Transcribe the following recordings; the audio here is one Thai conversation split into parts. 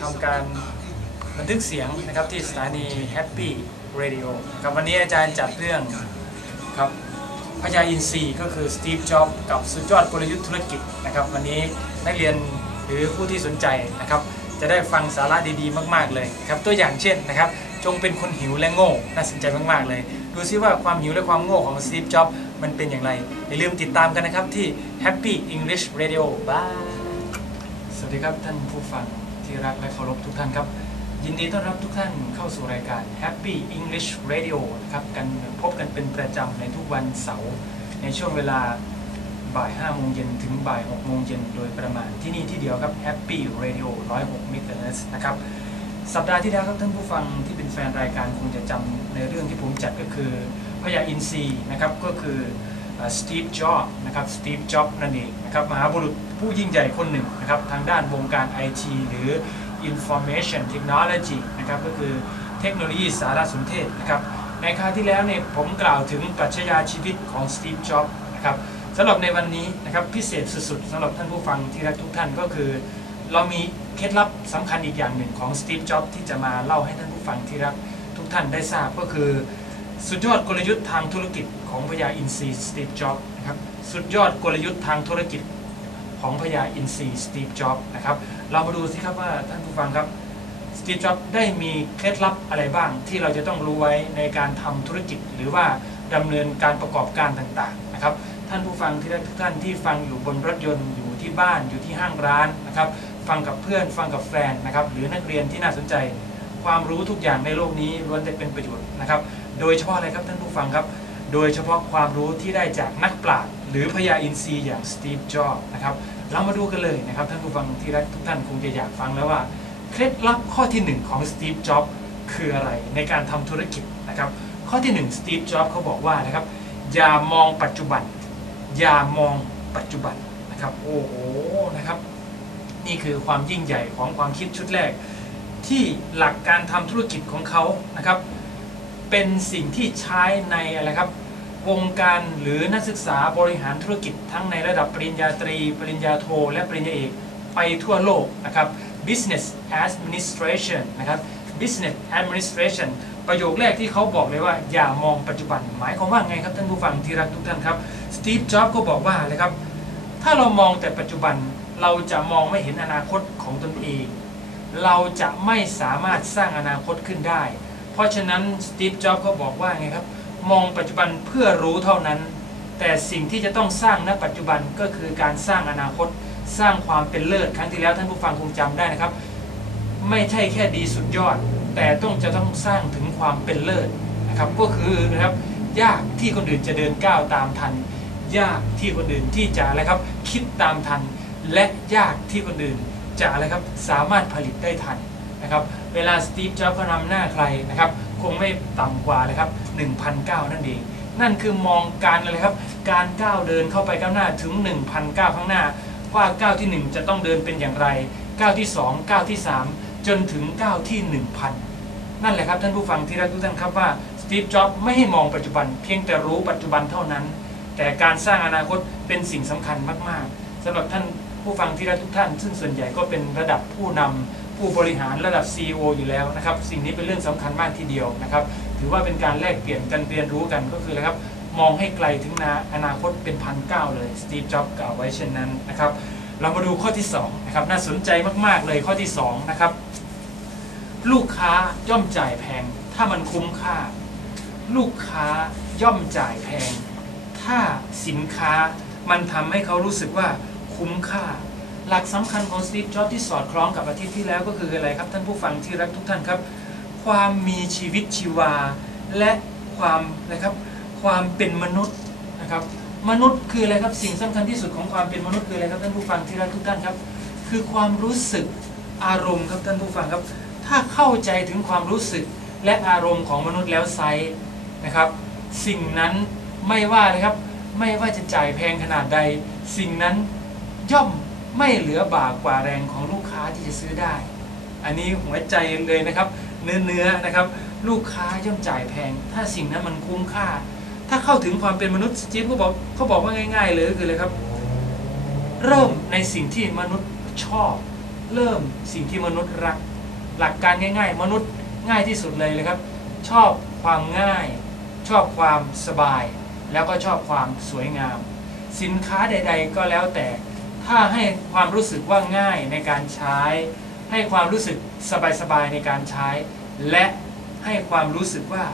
ทำการบันทึกเสียงนะครับที่สถานี Happy Radio ครับวันนี้อาจารย์จัดเรื่องครับพญาอินทรีย์ก็คือสตีฟจ็อบกับสุดยอดกลยุทธ์ธุรกิจนะครับวันนี้นักเรียนหรือผู้ที่สนใจนะครับจะได้ฟังสาระดีๆ มาก ๆเลยครับตัวอย่างเช่นนะครับจงเป็นคนหิวและโง่น่าสนใจมากๆเลย ดูซิว่าความหิวและความโง่ของสตีฟจ็อบมันเป็นอย่างไร อย่าลืมติดตามกันนะครับที่ Happy English Radio บายสวัสดีครับท่านผู้ฟัง ที่รักและเคารพทุกท่านครับ ยินดีต้อนรับทุกท่านเข้าสู่รายการ Happy English Radio นะครับกันพบกันเป็นประจำในทุกวันเสาร์ในช่วงเวลาบ่าย5โมงเย็นถึงบ่าย6โมงเย็นโดยประมาณที่นี่ที่เดียวครับ Happy Radio 106 MHz นะครับสัปดาห์ที่แล้วครับท่านผู้ฟังที่เป็นแฟนรายการคงจะจำในเรื่องที่ผมจัดก็คือพญาอินทรีนะครับก็คือสตีฟจ็อบนะครับสตีฟจ็อบนั่นเองนะครับมหาบุรุษ ผู้ยิ่งใหญ่คนหนึ่งนะครับทางด้านวงการ IT หรือ Information Technology นะครับก็คือเทคโนโลยีสารสนเทศนะครับในคราวที่แล้วเนี่ยผมกล่าวถึงปรัชญาชีวิตของสตีฟจ็อบนะครับสำหรับในวันนี้นะครับพิเศษสุดๆสำหรับท่านผู้ฟังที่รักทุกท่านก็คือ เรามีเคล็ดลับสำคัญอีกอย่างหนึ่งของสตีฟจ็อบที่จะมาเล่าให้ท่านผู้ฟังที่รักทุกท่านได้ทราบก็คือ สุดยอดกลยุทธ์ทางธุรกิจของพญาอินทรีสตีฟจ็อบนะครับสุดยอดกลยุทธ์ทางธุรกิจ ของพญาอินทรีสตีฟจ็อบนะครับ เรามาดูสิครับว่าท่านผู้ฟังครับสตีฟจ็อบได้มีเคล็ดลับอะไรบ้าง ที่เราจะต้องรู้ไว้ในการทำธุรกิจ หรือว่าดำเนินการประกอบการต่างๆนะครับ ท่านผู้ฟังที่ทุกท่านที่ฟังอยู่บนรถยนต์อยู่ที่บ้านอยู่ที่ห้างร้านนะครับ ฟังกับเพื่อนฟังกับแฟนนะครับ หรือนักเรียนที่น่าสนใจ ความรู้ทุกอย่างในโลกนี้ล้วนแต่เป็นประโยชน์นะครับ โดยเฉพาะอะไรครับท่านผู้ฟังครับ โดยเฉพาะความรู้ที่ได้จากนักปราชญ์หรือพญาอินทรีย์อย่างสตีฟ จ็อบส์นะครับ เรามาดูกันเลยนะครับ ท่านผู้ฟังที่รักทุกท่านคงจะอยากฟังแล้วว่า เคล็ดลับข้อที่หนึ่งของสตีฟ จ็อบส์คืออะไรในการทำธุรกิจนะครับ ข้อที่หนึ่งสตีฟ จ็อบส์เขาบอกว่านะครับ อย่ามองปัจจุบัน อย่ามองปัจจุบันนะครับ โอ้โห นะครับ นี่คือความยิ่งใหญ่ของความคิดชุดแรก ที่หลักการทำธุรกิจของเขานะครับ เป็นสิ่งที่ใช้ในอะไรครับวงการหรือนักศึกษาบริหารธุรกิจทั้งในระดับปริญญาตรี ปริญญาโท และปริญญาเอกไปทั่วโลกนะครับ business administration นะครับ business administration ประโยคแรกที่เขาบอกเลยว่าอย่ามองปัจจุบัน หมายความว่าไงครับท่านผู้ฟังที่รักทุกท่านครับสตีฟจ็อบส์ก็บอกว่าเลยครับ ถ้าเรามองแต่ปัจจุบันเราจะมองไม่เห็นอนาคตของตนเอง เราจะไม่สามารถสร้างอนาคตขึ้นได้ ราะฉะนั้นสตีฟจ็อบส์ก็บอกว่าไงครับ มองปัจจุบันเพื่อรู้เท่านั้น แต่สิ่งที่จะต้องสร้างณปัจจุบันก็คือการสร้างอนาคต สร้างความเป็นเลิศครั้งที่แล้วท่านผู้ฟังคงจำได้นะครับ ไม่ใช่แค่ดีสุดยอด แต่ต้องจะต้องสร้างถึงความเป็นเลิศนะครับก็คือนะครับยากที่คนอื่นจะเดินก้าวตามทัน ยากที่คนอื่นที่จะอะไรครับคิดตามทัน และยากที่คนอื่นจะอะไรครับสามารถผลิตได้ทัน นะครับเวลาสตีฟจ็อบส์เขานำหน้าใครนะครับคงไม่ต่ำกว่าเลยครับ1,009นั่นเองนั่นคือมองการอะไรครับ การก้าวเดินเข้าไปก้าวหน้าถึง 1,009ข้างหน้า ว่าก้าวที่ 1 จะต้องเดินเป็นอย่างไรก้าวที่2ก้าวที่ 3 จนถึงก้าวที่ 1,000 นั่นแหละครับท่านผู้ฟังที่รักทุกท่านครับว่าสตีฟจ็อบส์ไม่ให้มองปัจจุบันเพียงแต่รู้ปัจจุบันเท่านั้น แต่การสร้างอนาคตเป็นสิ่งสำคัญมากๆสำหรับท่านผู้ฟังที่รักทุกท่าน ซึ่งส่วนใหญ่ก็เป็นระดับผู้นำ ผู้บริหารระดับ CEO อยู่แล้วนะครับ สิ่งนี้เป็นเรื่องสำคัญมากทีเดียวนะครับ ถือว่าเป็นการแลกเปลี่ยนกันเรียนรู้กันก็คืออะครับ มองให้ไกลถึงนาอนาคตเป็นพันเก้าเลยสตีฟจ็อบส์กล่าวไว้เช่นนั้นนะครับ เรามาดูข้อที่2นะครับน่าสนใจมากๆเลยข้อที่2นะครับลูกค้าย่อมจ่ายแพง ถ้ามันคุ้มค่า ลูกค้าย่อมจ่ายแพง ถ้าสินค้ามันทำให้เขารู้สึกว่าคุ้มค่า หลักสำคัญของสตีฟจ็อบที่สอดคล้องกับอาทิตย์ที่แล้วก็คืออะไรครับ ท่านผู้ฟังที่รักทุกท่านครับ ความมีชีวิตชีวา และความนะครับความเป็นมนุษย์นะครับ มนุษย์คืออะไรครับสิ่งสำคัญที่สุดของความเป็นมนุษย์คืออะไรครับท่านผู้ฟังที่รักทุกท่านครับ คือความรู้สึกอารมณ์ครับท่านผู้ฟังครับ ถ้าเข้าใจถึงความรู้สึกและอารมณ์ของมนุษย์แล้วไซส์นะครับ สิ่งนั้นไม่ว่าเลยครับไม่ว่าจะจ่ายแพงขนาดใด สิ่งนั้นย่อม ไม่เหลือบากกว่าแรงของลูกค้าที่จะซื้อได้ อันนี้หัวใจเลยนะครับ เนื้อเนื้อๆนะครับ ลูกค้าย่อมจ่ายแพง ถ้าสิ่งนั้นมันคุ้มค่า ถ้าเข้าถึงความเป็นมนุษย์สตีฟก็บอกเขาบอกว่าง่าย ๆ เลยคือเลยครับ เริ่มในสิ่งที่มนุษย์ชอบ เริ่มสิ่งที่มนุษย์รัก หลักการง่าย ๆ มนุษย์ง่ายที่สุดเลยเลยครับ ชอบความง่าย ชอบความสบาย แล้วก็ชอบความสวยงาม สินค้าใด ๆ ก็แล้วแต่ ถ้าให้ความรู้สึกว่าง่ายในการใช้ ให้ความรู้สึกสบายๆในการใช้ และให้ความรู้สึกว่า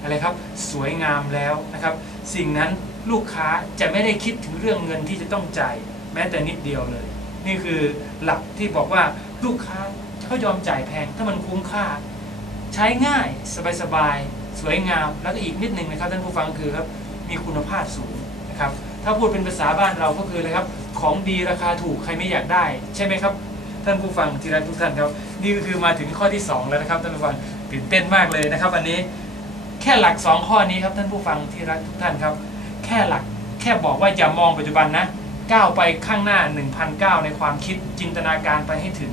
อะไรครับสวยงามแล้วนะครับ สิ่งนั้นลูกค้าจะไม่ได้คิดถึงเรื่องเงินที่จะต้องจ่ายแม้แต่นิดเดียวเลย นี่คือหลักที่บอกว่าลูกค้าเขายอมจ่ายแพงถ้ามันคุ้มค่า ใช้ง่ายสบายๆสวยงามแล้วก็อีกนิดหนึ่งนะครับท่านผู้ฟังคือครับมีคุณภาพสูง นะครับถ้าพูดเป็นภาษาบ้านเราก็คือเลยครับของดีราคาถูกใครไม่อยากได้ ใช่ไหมครับ ท่านผู้ฟังที่รักทุกท่านครับนี่ก็คือมาถึงข้อที่ 2 แล้วนะครับท่านผู้ฟังตื่นเต้นมากเลยนะครับวันนี้แค่หลัก 2 ข้อนี้ครับท่านผู้ฟังที่รักทุกท่านครับ แค่หลักแค่บอกว่าอย่ามองปัจจุบันนะก้าวไปข้างหน้า1,009ในความคิดจินตนาการไปให้ถึง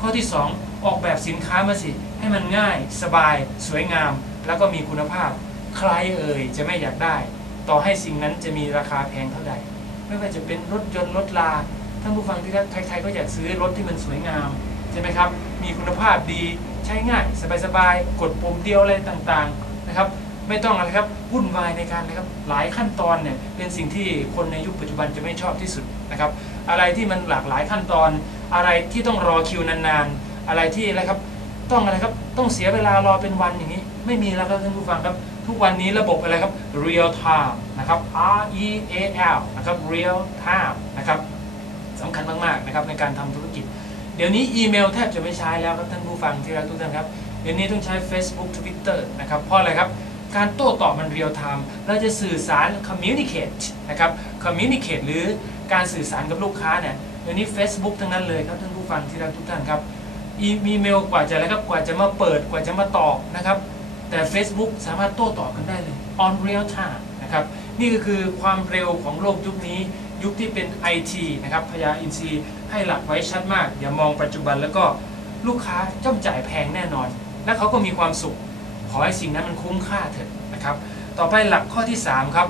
ข้อที่ 2 ออกแบบสินค้ามาสิ ให้มันง่าย สบาย สวยงาม แล้วก็มีคุณภาพ ใครเอ่ยจะไม่อยากได้ ต่อให้สิ่งนั้นจะมีราคาแพงเท่าใด ไม่ว่าจะเป็นรถยนต์รถลาท่านผู้ฟังที่รักใครๆก็อยากซื้อรถที่มันสวยงามใช่ไหมครับ มีคุณภาพดีใช้ง่าย สบายๆ กดปุ่มเดียวอะไรต่างๆนะครับ ไม่ต้องอะไรครับวุ่นวายในการนะครับหลายขั้นตอนเนี่ยเป็นสิ่งที่คนในยุคปัจจุบันจะไม่ชอบที่สุดนะครับ อะไรที่มันหลากหลายขั้นตอน อะไรที่ต้องรอคิวนานๆ อะไรที่อะไรครับต้องอะไรครับต้องเสียเวลารอเป็นวันอย่าง ไม่มีแล้วครับท่านผู้ฟังครับ ทุกวันนี้ระบบอะไรครับ real time นะครับ R E A L นะครับ real time นะครับสำคัญมากๆนะครับในการทำธุรกิจ เดี๋ยวนี้อีเมลแทบจะไม่ใช้แล้วครับท่านผู้ฟังที่รักทุกท่านครับ เดี๋ยวนี้ต้องใช้ Facebook Twitter นะครับเพราะอะไรครับการโต้ตอบมันเรียลไทม์เราจะสื่อสาร communicate นะครับ communicate หรือการสื่อสารกับลูกค้าเนี่ยเดี๋ยวนี้ Facebook ทั้งนั้นเลยครับท่านผู้ฟังที่รักทุกท่านครับ อีเมลกว่าจะอะไรครับกว่าจะมาเปิดกว่าจะมาตอบนะครับ แต่ Facebook สามารถโต้ตอบกันได้เลย on real time นะครับ นี่ก็คือความเร็วของโลกยุคนี้ ยุคที่เป็น IT นะครับพยาอินทรีย์ให้หลักไว้ชัดมาก อย่ามองปัจจุบันแล้วก็ลูกค้าจ้องจ่ายแพงแน่นอน และเขาก็มีความสุข ขอให้สิ่งนั้นมันคุ้มค่าเถอะนะครับ ต่อไปหลักข้อที่ 3 ครับ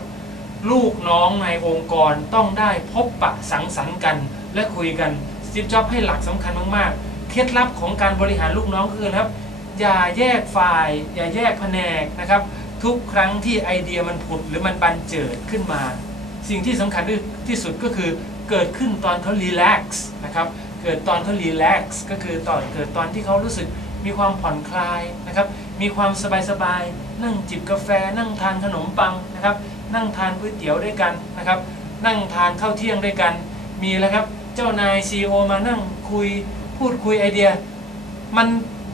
ลูกน้องในองค์กรต้องได้พบปะสังสรรค์กัน และคุยกันสตีฟจ็อบให้หลักสำคัญมากๆ เคล็ดลับของการบริหารลูกน้องคือครับ อย่าแยกฝ่าย อย่าแยกแผนกนะครับ ทุกครั้งที่ไอเดียมันผุดหรือมันบันเจิดขึ้นมา สิ่งที่สำคัญที่สุดก็คือเกิดขึ้นตอนเขารีแลกซ์นะครับเกิดตอนเขารีแลกซ์ก็คือตอนเกิดตอนที่เขารู้สึกมีความผ่อนคลายนะครับ มีความสบายๆ นั่งจิบกาแฟ นั่งทานขนมปังนะครับ นั่งทานก๋วยเตี๋ยวด้วยกันนะครับ นั่งทานข้าวเที่ยงด้วยกัน มีแล้วครับ เจ้านายซีอมานั่งคุยพูดคุยไอเดีย มัน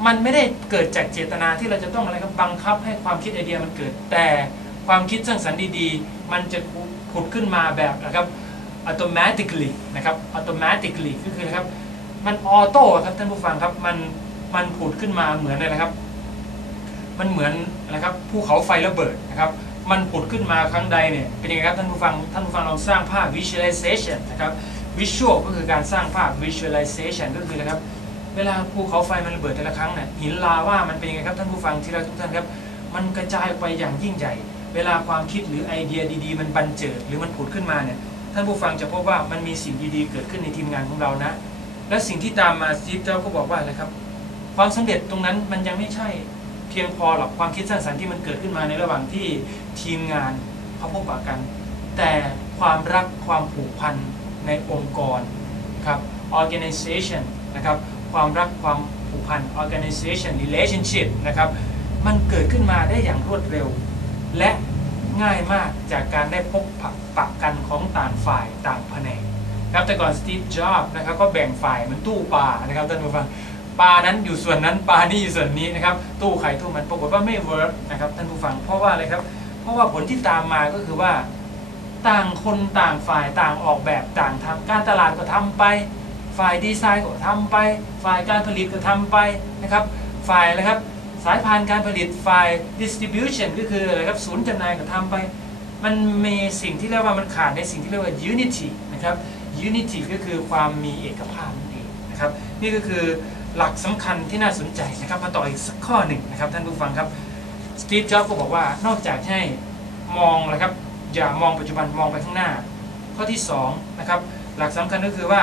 มันไม่ได้เกิดจากเจตนาที่เราจะต้องอะไรครับบังคับให้ความคิดไอเดียมันเกิด แต่ความคิดสร้างสรรค์ดีๆ มันจะผุดขึ้นมาแบบนะครับ automatically นะครับ automatically ก็คือนะครับมันออโต้ครับท่านผู้ฟังครับมันมันผุดขึ้นมาเหมือนอะไรครับ มันเหมือนนะครับภูเขาไฟระเบิดนะครับ มันผุดขึ้นมาครั้งใดเนี่ยเป็นยังไงครับท่านผู้ฟังท่านผู้ฟังลองสร้างภาพ visualization นะครับ visual ก็คือการสร้างภาพ visualization ก็คือนะครับ เวลาภูเขาไฟมันระเบิดแต่ละครั้งเนี่ยหินลาว่ามันเป็นยังไงครับท่านผู้ฟังที่รักทุกท่านครับ มันกระจายไปอย่างยิ่งใหญ่ เวลาความคิดหรือไอเดียดีๆ มันบันเจิดหรือมันผุดขึ้นมาเนี่ยท่านผู้ฟังจะพบว่ามันมีสิ่งดีๆ เกิดขึ้นในทีมงานของเรานะ และสิ่งที่ตามมาสตีฟเจ้าก็บอกว่าอะไรครับ ความสำเร็จตรงนั้นมันยังไม่ใช่เพียงพอหรอกความคิดสร้างสรรค์ที่มันเกิดขึ้นมาในระหว่างที่ทีมงานเขาพบปะกัน แต่ความรักความผูกพันในองค์กรครับ organization นะครับ ความรักความผูกพัน organization relationship นะครับ มันเกิดขึ้นมาได้อย่างรวดเร็ว และง่ายมากจากการได้พบปะปะกันของต่างฝ่ายต่างแผนกครับแต่ก่อนสตีฟจ็อบนะครับก็แบ่งฝ่ายมันตู้ปลานะครับท่านผู้ฟังปลานั้นอยู่ส่วนนั้นปลานี่อยู่ส่วนนี้นะครับตู้ไข่ตู้มันปรากฏว่าไม่เวิร์กนะครับท่านผู้ฟังเพราะว่าอะไรครับ เพราะว่าผลที่ตามมาก็คือว่า ต่างคนต่างฝ่ายต่างออกแบบต่างทำการตลาดก็ทำไป ฝ่ายดีไซน์ก็ทำไป ฝ่ายการผลิตก็ทำไปนะครับ ฝ่ายอะไรครับสายพานการผลิตฝ่าย distribution ก็คืออะไรครับศูนย์จำหน่ายก็ทำไปมมันมีสิ่งที่เรียกว่ามันขาดในสิ่งที่เรียกว่า unity นะครับ unity ก็คือความมีเอกภาพนั่นเองนะครับ นี่ก็คือหลักสำคัญที่น่าสนใจนะครับ มาต่ออีกสักข้อหนึ่งนะครับท่านผู้ฟังครับสตีฟจ็อบส์ก็บอกว่านอกจากให้มองนะครับอย่ามองปัจจุบันมองไปข้างหน้า ข้อที่2นะครับหลักสำคัญก็คือว่า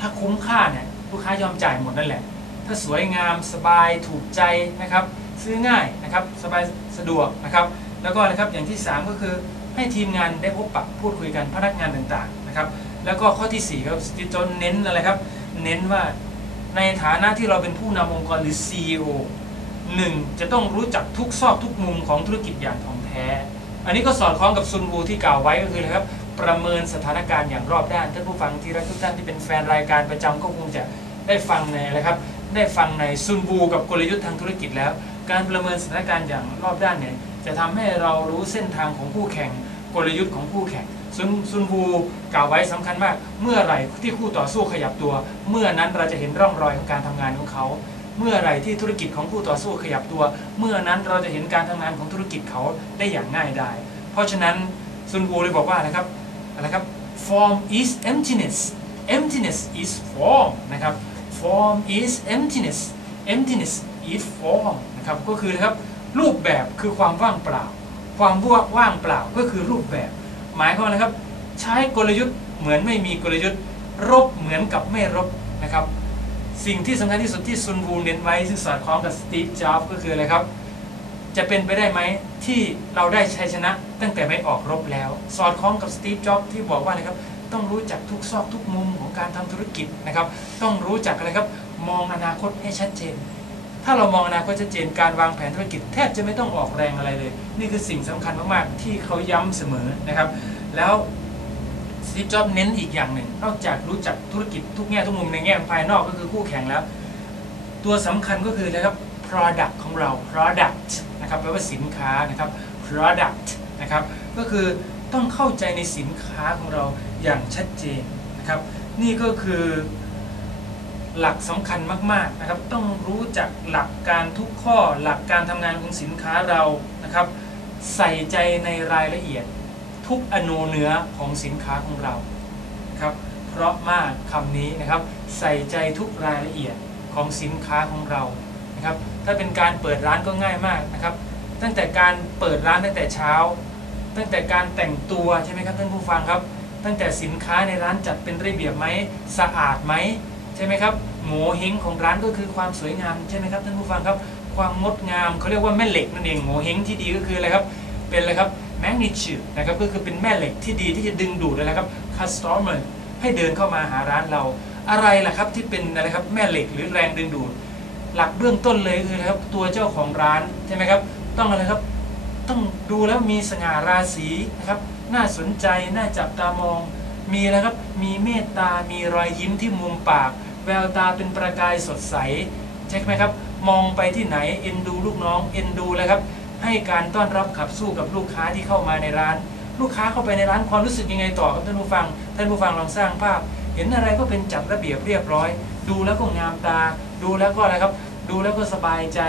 ถ้าคุ้มค่าเนี่ยลูกค้ายอมจ่ายหมดนั่นแหละ ถ้าสวยงามสบายถูกใจนะครับ ซื้อง่ายนะครับสบายสะดวกนะครับ แล้วก็นะครับอย่างที่ 3 ก็คือให้ทีมงานได้พบปะพูดคุยกันพนักงานต่างๆนะครับ แล้วก็ข้อที่4ครับสตีฟจ็อบส์เน้นอะไรครับ เน้นว่าในฐานะที่เราเป็นผู้นำองค์กรหรือ CEO หนึ่งจะต้องรู้จักทุกซอกทุกมุมของธุรกิจอย่างถ่องแท้ อันนี้ก็สอดคล้องกับซุนวูที่กล่าวไว้ก็คืออะครับ ประเมินสถานการณ์อย่างรอบด้านท่านผู้ฟังที่รักทุกท่านที่เป็นแฟนรายการประจำก็คงจะได้ฟังในอะครับได้ฟังในซุนวูกับกลยุทธ์ทางธุรกิจแล้ว การประเมินสถานการณ์อย่างรอบด้านเนี่ยจะทำให้เรารู้เส้นทางของคู่แข่งกลยุทธ์ของคู่แข่งซุนซุนวูกล่าวไว้สำคัญมาก เมื่อไหร่ที่คู่ต่อสู้ขยับตัว เมื่อนั้นเราจะเห็นร่องรอยของการทำงานของเขา เมื่อไหร่ที่ธุรกิจของคู่ต่อสู้ขยับตัว เมื่อนั้นเราจะเห็นการทำงานของธุรกิจเขาได้อย่างง่ายได้เพราะฉะนั้นซุนวูเลยบอกว่านะครับ อะไรครับ form is emptiness emptiness is form นะครับ form is emptiness emptiness is form นะครับก็คือนะครับรูปแบบคือความว่างเปล่า ความว่างเปล่าก็คือรูปแบบ หมายความว่านะครับ ใช้กลยุทธ์เหมือนไม่มีกลยุทธ์ รบเหมือนกับไม่รบนะครับ สิ่งที่สำคัญที่สุดที่ซุนวูเน้นไว้ซึ่งสอดคล้องกับสตีฟจ็อบก็คืออะไรครับ จะเป็นไปได้ไหมที่เราได้ชัยชนะตั้งแต่ไม่ออกรบแล้ว สอดคล้องกับสตีฟจ็อบส์ที่บอกว่าอะไรครับต้องรู้จักทุกซอกทุกมุมของการทำธุรกิจนะครับ ต้องรู้จักอะไรครับมองอนาคตให้ชัดเจน ถ้าเรามองอนาคตชัดเจนการวางแผนธุรกิจ แทบจะไม่ต้องออกแรงอะไรเลย นี่คือสิ่งสำคัญมากๆ ที่เขาย้ำเสมอนะครับ แล้วสตีฟจ็อบส์เน้นอีกอย่างหนึ่ง นอกจากรู้จักธุรกิจทุกแง่ทุกมุมในแง่ภายนอกก็คือคู่แข่งแล้ว ตัวสำคัญก็คือนะครับ product ของเรา product นะครับแปลว่าสินค้านะครับ product นะครับก็คือต้องเข้าใจในสินค้าของเราอย่างชัดเจนนะครับ นี่ก็คือหลักสำคัญมากๆนะครับ ต้องรู้จักหลักการทุกข้อหลักการทำงานของสินค้าเรานะครับ ใส่ใจในรายละเอียดทุกอนูเนื้อของสินค้าของเรานะครับเพราะมากคำนี้นะครับ ใส่ใจทุกรายละเอียดของสินค้าของเรา นะครับ ถ้าเป็นการเปิดร้านก็ง่ายมากนะครับ ตั้งแต่การเปิดร้านตั้งแต่เช้า ตั้งแต่การแต่งตัวใช่ไหมครับท่านผู้ฟังครับ ตั้งแต่สินค้าในร้านจัดเป็นระเบียบไหมสะอาดไหมใช่ไหมครับโงเฮงของร้านก็คือความสวยงามใช่ไหมครับท่านผู้ฟังครับ ความงดงามเขาเรียกว่าแม่เหล็กนั่นเองโงเฮงที่ดีก็คืออะไรครับ เป็นอะไรครับ magnitude นะครับก็คือเป็นแม่เหล็กที่ดีที่จะดึงดูดอะไรครับ customer ให้เดินเข้ามาหาร้านเรา อะไรล่ะครับที่เป็นอะไรครับแม่เหล็กหรือแรงดึงดูด หลักเบื้องต้นเลยคือครับตัวเจ้าของร้านใช่ไหมครับ ต้องอะไรครับต้องดูแล้วมีสง่าราศีนะครับ น่าสนใจน่าจับตามอง มีอะครับมีเมตตา มีรอยยิ้มที่มุมปาก แววตาเป็นประกายสดใสใช่ไหมครับ มองไปที่ไหนเอ็นดูลูกน้องเอ็นดูเลยครับ ให้การต้อนรับขับสู้กับลูกค้าที่เข้ามาในร้าน ลูกค้าเข้าไปในร้านความรู้สึกยังไงต่อครับท่านผู้ฟัง ท่านผู้ฟังลองสร้างภาพ ห็นอะไรก็เป็นจัดระเบียบเรียบร้อย ดูแล้วก็งามตา ดูแล้วก็อะไรครับ ดูแล้วก็สบายใจ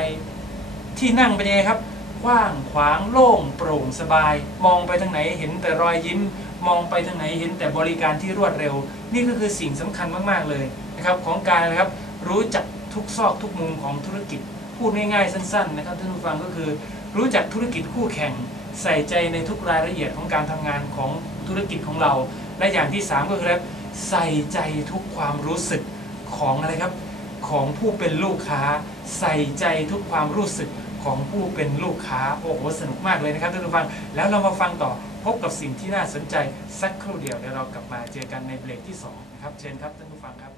ที่นั่งเป็นยังไงครับกว้างขวางโล่งโปร่งสบาย มองไปทางไหนเห็นแต่รอยยิ้ม มองไปทางไหนเห็นแต่บริการที่รวดเร็ว นี่ก็คือสิ่งสำคัญมากๆเลยนะครับของการนะครับรู้จักทุกซอกทุกมุมของธุรกิจ พูดง่ายๆสั้นๆนะครับท่านผู้ฟังก็คือ รู้จักธุรกิจคู่แข่ง ใส่ใจในทุกรายละเอียดของการทำงานของธุรกิจของเรา และอย่างที่สามก็คือ ใส่ใจทุกความรู้สึกของอะไรครับ ของผู้เป็นลูกค้า ใส่ใจทุกความรู้สึกของผู้เป็นลูกค้าโอ้โหสนุกมากเลยนะครับท่านผู้ฟัง แล้วเรามาฟังต่อพบกับสิ่งที่น่าสนใจสักครู่เดียวเดี๋ยวเรากลับมาเจอกันในเบรกที่สองนะครับเชิญครับท่านผู้ฟังครับ